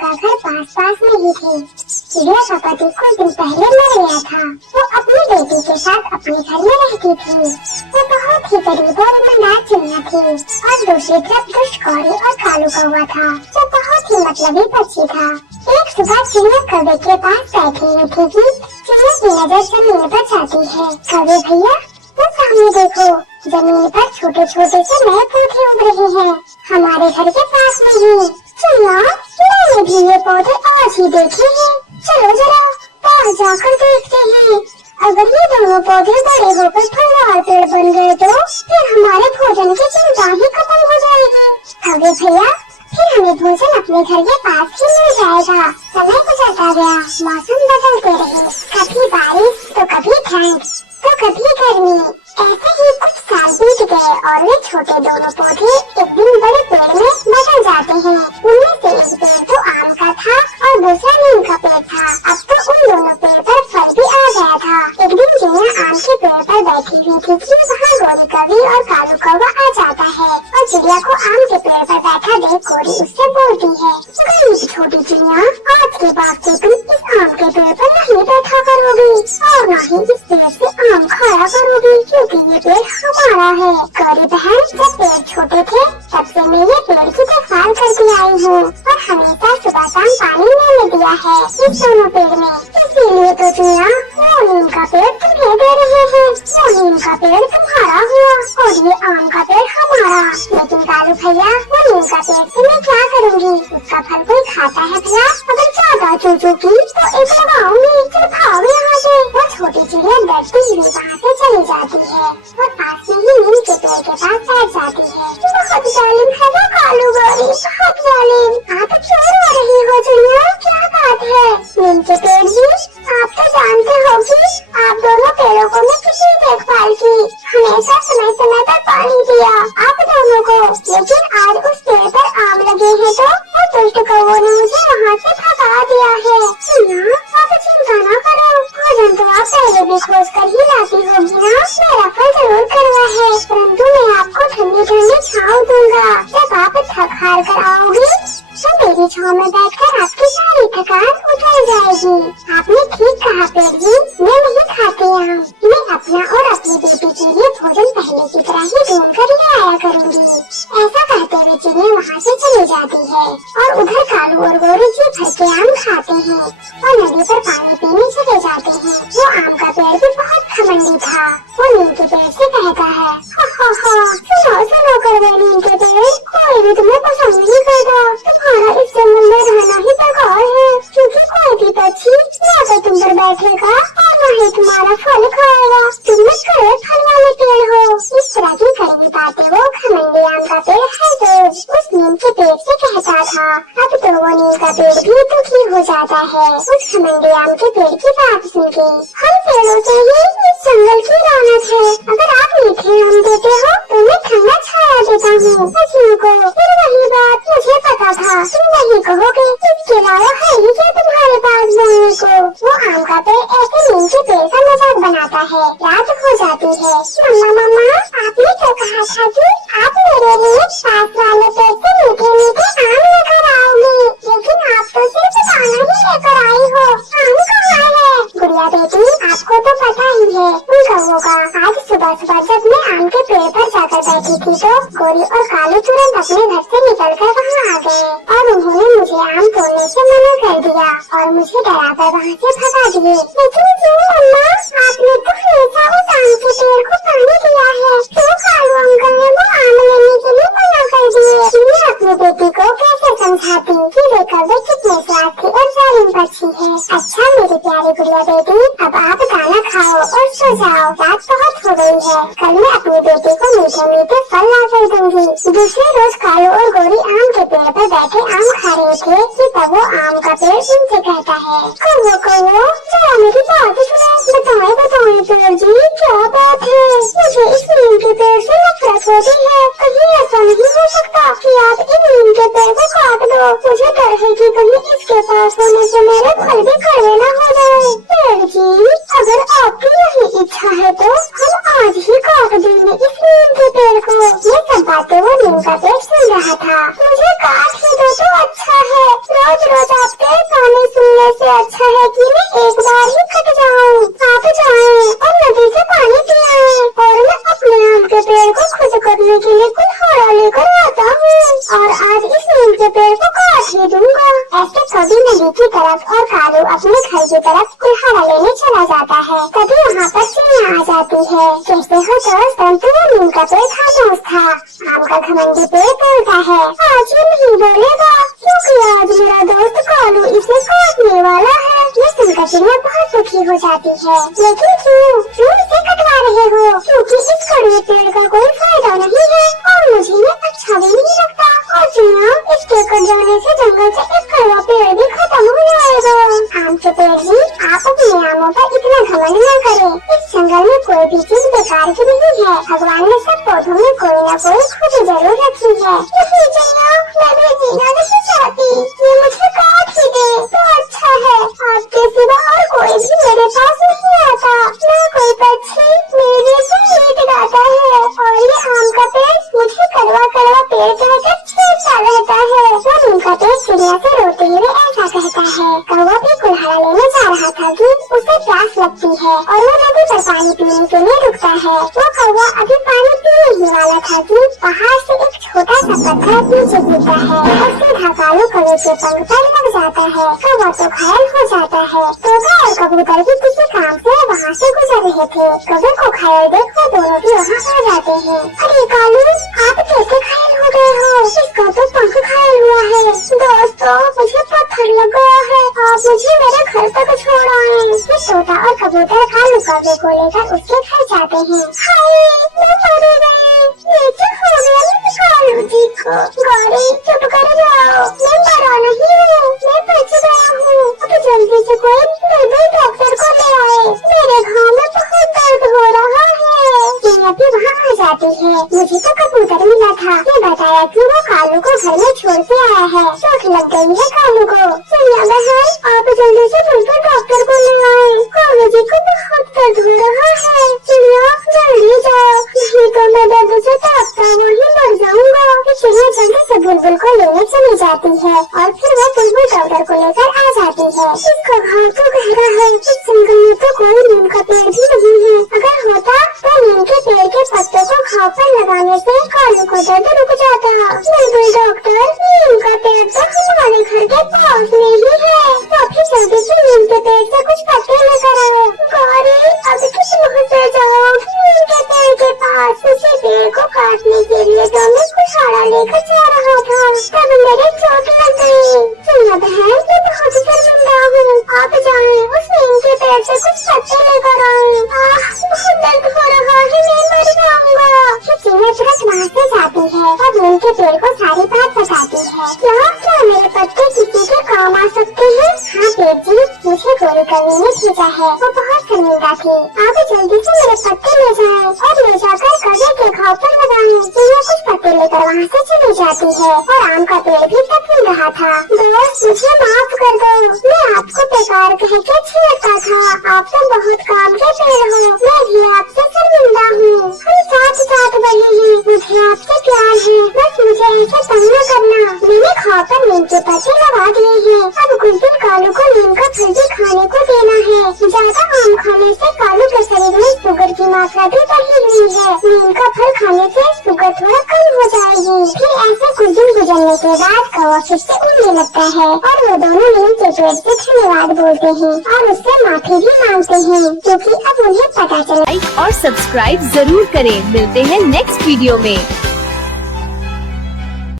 का घर पास पास में ही थे। चिड़िया का पति कुछ दिन पहले मर गया था। वो अपनी बेटी के साथ अपने घर में रहती थी। वो बहुत ही गरीब और ईमानदार चिड़िया थी और दूसरी तरफ दुष्ट कौड़ी और कालू कौवा था जो बहुत ही मतलबी पक्षी था। एक सुबह चिड़िया कौवे के पास बैठी हुई थी कि चिड़िया की नजर जमीन पर जाती है। कौवे भैया, वो सामने देखो, जमीन पर छोटे छोटे से नए पौधे उग रहे हैं हमारे घर के पास में ही। चिड़िया, मैंने भी ये पौधे आज ही देखे हैं। चलो जरा पास जाकर देखते हैं। अगर ये दोनों पौधे बड़े होकर फलदार पेड़ बन गए तो फिर हमारे भोजन की चिंता ही खत्म हो जाएगी। कौवे भैया, फिर हमें भोजन अपने घर के पास ही मिल जाएगा। समय गुजरता गया, मौसम बदलते रहे, कभी बारिश तो कभी ठंड तो कभी गर्मी। ऐसे ही कुछ साल बीत गए और वे छोटे दोनों पौधे एक दिन बड़े पेड़ में बदल जाते हैं। उनमें से एक पेड़ तो आम का था और दूसरा नीम का पेड़ था। अब तो उन दोनों पेड़ पर फल भी आ गया था। एक दिन चिड़िया आम के पेड़ पर बैठी हुई थी कि वहाँ गोरी कौवी और कालू कौवा आ जाता है और चिड़िया को आम के पेड़ पर बैठा देख गोरी उससे बोलती है, गरीब छोटी चिड़िया, आज के बाद से तुम इस आम के पेड़ पर नहीं बैठा करोगी और न ही इस पेड़ से आम खाया करोगी, क्योंकि ये पेड़ हमारा है। गौरी बहन, जब पेड़ छोटे थे तब से मैं ये पेड़ की देखभाल करती आई हूँ और हमेशा सुबह शाम पानी मैंने दिया है इस दोनों पेड़ में। इसीलिए तो चिड़िया, वो नीम का पेड़ तुम्हें दे रहे हैं। वो नीम का पेड़ तुम्हारा हुआ और ये आम का पेड़ हमारा। लेकिन कालू भैया, वो नीम का पेड़ से मैं क्या करूँगी? उसका फल कोई खाता है भला? अगर ज्यादा चूचू की तो एक लगाऊंगी। चल भाग यहाँ से। वो छोटी चिड़िया डरती हुई वहाँ से चली जाती है और पास में ही नीम के पेड़ के पास बैठ जाती है। बहुत जालिम है वो कालू गौरी, बहुत जालिम। आप क्यों रो रही हो चिड़िया? क्या बात है? नीम के पेड़ जी, आप तो जानते हो कि आप दोनों पेड़ों को मैं कितनी देखभाल की, हमेशा समय समय पर पानी दिया आप दोनों को। लेकिन आज उस पेड़ पर आम लगे हैं तो वो दुष्ट कौवों ने मुझे वहाँ से भगा दिया है। चिड़िया, आप चिंता न करो, भोजन तो आप पहले भी खोज कर ही लाती होगी ना। मेरा फल जरूर करवा है, परंतु मैं आपको ठंडी ठंडी छाँव दूंगा। जब आप थक हार कर आओगी तो मेरी छाँव में बैठकर आपकी सारी थकान उतर जाएगी। आपने ठीक कहा पेड़ जी, मैं नहीं खाती आम। मैं अपना और अपनी बेटी के लिए भोजन पहले की तरह ही ढूंढ कर ले आया करूँगी। ऐसा कहते हुए चिड़िया वहाँ से चली जाती है और उधर कालू और गोरी जी भर के आम खाते हैं और नदी पर पानी पीने चले जाते हैं। वो आम का पेड़ भी बहुत घमंडी था। वो नीम के पेड़ से कहता है, हा सुनो सुनो कड़वे नीम के पेड़, कोई भी तुम्हें पसंद नहीं करता। तुम्हारा इस जंगल में रहना ही बेकार है, क्योंकि कोई भी पक्षी न तो तुम पर बैठेगा और न ही तुम्हारा फल खाएगा। तुम कड़वे फल वाले पेड़ हो। इस तरह की कड़वी बातें वो घमंडी आम का पेड़ हर रोज उस नीम के पेड़ से कहता था। अब तो वो नीम का पेड़ भी दुखी हो जाता है उस घमंडी आम के पेड़ की बात सुन के। हम पेड़ों से ही इस जंगल की रौनक है। अगर आप मीठे आम देते हो तो मैं ठंडा छाया देता हूँ पक्षियों को। फिर वही बात मुझे पता था, तुम नहीं कहोगे। इसके अलावा है ही क्या तुम्हारे पास बोलने को? वो आम का पेड़ ऐसे नीम के पेड़ का मजाक बनाता है। रात हो जाती है। मम्मा आपने तो कहा था कि आप मेरे लिए पास वाले पेड़ से मीठे मीठे आम लेकर आओगे, लेकिन आप तो सिर्फ दाना ही लेकर आई हो। आम कहाँ है? गुड़िया बेटी, आपको तो पता ही है उन कौवों का। आज सुबह सुबह जब मैं आम के पेड़ पर जाकर बैठी थी तो गोरी और कालू तुरंत अपने घर से निकलकर वहाँ आ गए और उन्होंने मुझे आम तोड़ने से मना कर दिया और मुझे डराकर वहाँ से भगा दिए। लेकिन क्यों मम्मा, आपने तो हमेशा उस आम के पेड़ को पानी दिया है, क्यों कालू अंकल ने वो आम लेने के लिए मना कर दिए? मैं अपनी बेटी को कैसे समझाती कि वे कौवे कितने स्वार्थी और जालिम पक्षी है। अच्छा मेरी प्यारी गुड़िया बेटी, अब आप दाना खाओ और सो जाओ, रात बहुत हो गई है। कल मैं अपनी बेटी को मीठे मीठे फल ला कर दूंगी। दूसरे रोज कालू और गोरी आम के पेड़ पर बैठे आम खा रहे थे कि तब वो आम का पेड़ उनसे कहता है, कौवो जरा मेरी बात सुनो। बताएं पेड़ जी, क्या बात है? मुझे इस नीम के पेड़ से नफरत होती है। कहीं ऐसा नहीं हो सकता कि आप इन नीम के पेड़ को काट दो। मुझे डर है कि कहीं इसके पास होने से मेरे फल भी कड़वे न हो जाए। पेड़ जी, अगर आपकी यही इच्छा है तो हम आज ही काट देंगे इस नीम के पेड़ को। ये सब बातें वो नीम का पेड़ सुन रहा था। मुझे काट ही दो तो अच्छा है। लो रोज रोज आपके कहानी सुनने से अच्छा है कि मैं एक बार ही थक जाऊं। आप जाएं और नदी से पानी पियाएं और मैं अपने आम के पेड़ को खुद करने के लिए कुल्हाड़ा लेकर आता हूँ और आज इस नीम के पेड़ को काट ही दूंगा। ऐसे कभी नदी की तरफ और कालू अपने घर की तरफ कुल्हाड़ा लेने चला जाता है। तभी वहाँ पर चिड़िया आ जाती है। कहते हो दोस्त, नीम का पेड़ था दोस्त था, आम का घमंडी पेड़ तोड़ता है, आज ये नहीं बोलेगा क्योंकि आज मेरा दोस्त कालू इसे काटने वाला है। ये सुनकर चिड़िया बहुत दुखी हो जाती है। लेकिन क्यों इसे कटवा रहे हो? क्योंकि इस कड़वे पेड़ का कोई फायदा नहीं है और मुझे ये अच्छा भी नहीं लगता। और चिड़िया, इसके कट जाने से जंगल से एक कड़वा पेड़ भी खत्म हो जाएगा। आम के पेड़ जी, आप अपने आमों पर इतना घमंड न करें। इस जंगल में कोई भी चीज बेकार की नहीं है। भगवान ने सब पौधों में कोई न कोई खुद जरूर रखी है। नहीं चिड़िया, मैं भी जीना नहीं चाहती। ये मुझे काट ही दे तो अच्छा है। आपके सिवा और कोई भी मेरे पास नहीं आता। ना कोई पक्षी मेरे से मीट गाता है और ये आम का पेड़ मुझे कड़वा कड़वा पेड़ कहकर छेड़ता रहता है। वो नीम का पेड़ चिड़िया से रोते हुए ऐसा कहता है। कौवा भी कुल्हाड़ा लेने जा रहा था कि उसे प्यास लगती है और वो नदी पर पानी पीने के लिए रुकता है। वो कौवा अभी पानी पीने ही वाला था कि पहाड़ से एक छोटा सा पत्थर नीचे गिरता है और सीधा कालू कौवे के पंख पर लग जाता है। कौवा तो घायल हो जाता है। तोता और कबूतर भी किसी काम से वहाँ से गुजर रहे थे। कौवे को घायल देख वो दोनों भी वहाँ आ जाते हैं। अरे कालू, आप कैसे घायल हो गए हो? इसका तो पंख घायल हुआ है। दोस्तों, मुझे पत्थर लग गया है, आप मुझे मेरे घर तक छोड़ आए। फिर तोता और कबूतर कालू कौवे को लेकर उसके घर जाते हैं। हाय, मैं मर गई। ये क्या हो गया मेरे कालू जी को? गौरी, चुप कर जाओ, मैं मरा नहीं हूँ, मैं बच गया हूँ। अब जल्दी से कोई निर्भय डॉक्टर को ले आए, मेरे घाव में बहुत दर्द हो रहा है। चिड़िया भी वहाँ आ जाती है। मुझे तो कबूतर मिला था, ये बताया कि वो कालू को घर में छोड़ के आया है। चोट लग गई है कालू को। चिड़िया बहन, आप जल्दी से मिलकर डॉक्टर को ले आए, कालू जी को बहुत दर्द हो रहा है। चिड़िया, जल्दी जाओ, नहीं तो मैं दर्द से तड़पता हुआ ही मर जाऊंगा। चिड़िया जल्दी से बुलबुल को लेने चली जाती है और फिर वो बुलबुल डॉक्टर को लेकर आ जाती है। इसका घाव तो गहरा है, इस जंगल में तो कोई नीम का पेड़ भी नहीं है। अगर होता तो नीम के पेड़ के पत्तों को घाव पर लगाने से कालू को दर्द रुक जाता। बुलबुल डॉक्टर, नीम का पेड़ तो हमारे घर के पास में ही है, तो फिर जल्दी से नीम के पेड़ से कुछ पत्ते लेकर आओ। गौरी, अब किस मुँह से जाओगी नीम के पेड़ के पास? उसी पेड़ को काटने के लिए तो मैं कुल्हाड़ा लेकर जा रहा था, तब मेरे चोट लग गई। चिड़िया बहन, मैं बहुत शर्मिंदा हूँ, आप जाएं उस नीम के पेड़ से कुछ पत्ते लेकर आए। बहुत दर्द हो रहा है, मैं मर जाऊंगा। चिड़िया तुरंत वहाँ से जाती है और नीम के पेड़ को सारी बात बताती है। क्या मेरे पत्ते किसी के काम आ सकते हैं? हाँ पेड़ जी, मुझे गोरी कवि ने भेजा है, वो बहुत शर्मिंदा थी। आप जल्दी से मेरे पत्ते ले जाएं और ले जाकर कौवे के घाव पर लगाएं। चिड़िया कुछ पत्ते लेकर वहाँ से चली जाती है और आम का पेड़ भी तक मिल रहा था। दोस्त, मुझे माफ कर दो, मैं आपको बेकार कह के छेड़ता था। आप तो बहुत काम के पेड़ हो, मैं भी आपसे शर्मिंदा हूँ। हम साथ साथ बने हैं, मुझे आपसे प्यार है, बस मुझे ऐसे तंग न करना। मैंने घाव पर नीम के पत्ते लगा दिए हैं, अब कुछ दिन कालू को नीम का फल भी खाने को देना है। ज्यादा आम खाने से कालू के शरीर में शुगर की मात्रा भी बढ़ी हुई है। नीम का फल खाने से शुगर थोड़ा कम हो जाएगी। फिर ऐसे कुछ दिन गुजरने के बाद कौवा फिर से उड़ने लगता है और वो दोनों नीम के पेड़ से धन्यवाद बोलते हैं और उससे माफी भी मांगते हैं, क्योंकि अब उन्हें पता चला। लाइक और सब्सक्राइब जरूर करें। मिलते हैं नेक्स्ट वीडियो में।